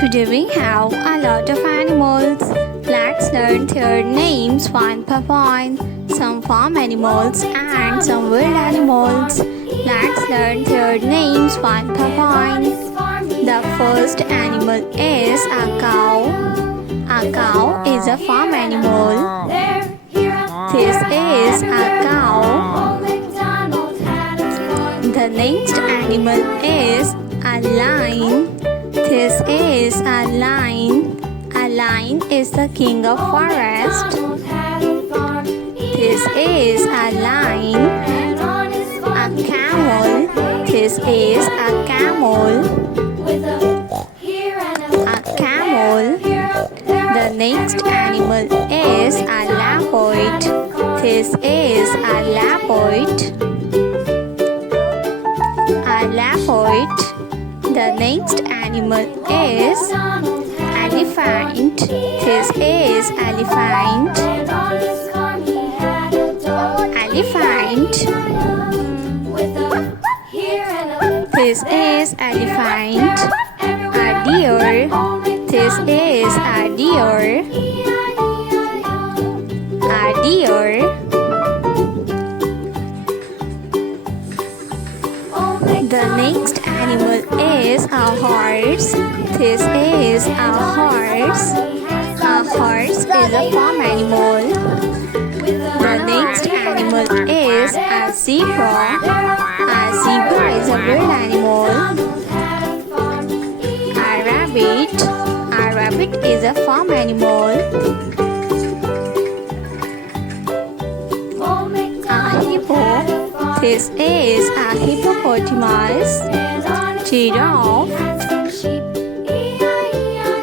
Today we have a lot of animals. Let's learn their names one by one. Some farm animals and some wild animals. Let's learn their names one by one. The first animal is a cow. A cow is a farm animal. This is a cow. The next animal is a lion. This is a lion. A lion is the king of forest. This is a lion. A camel. This is a camel. A camel. The next animal is a leopard. This is a leopard. A leopard. The next animal is elephant. This is elephant. Elephant. This is elephant. A deer. This is a deer. A deer. The next animal is a horse. This is a horse. A horse is a farm animal. The next animal is a zebra. A zebra is a wild animal. A rabbit. A rabbit is a farm animal. A hippo. This is a hippopotamus. Giraffe.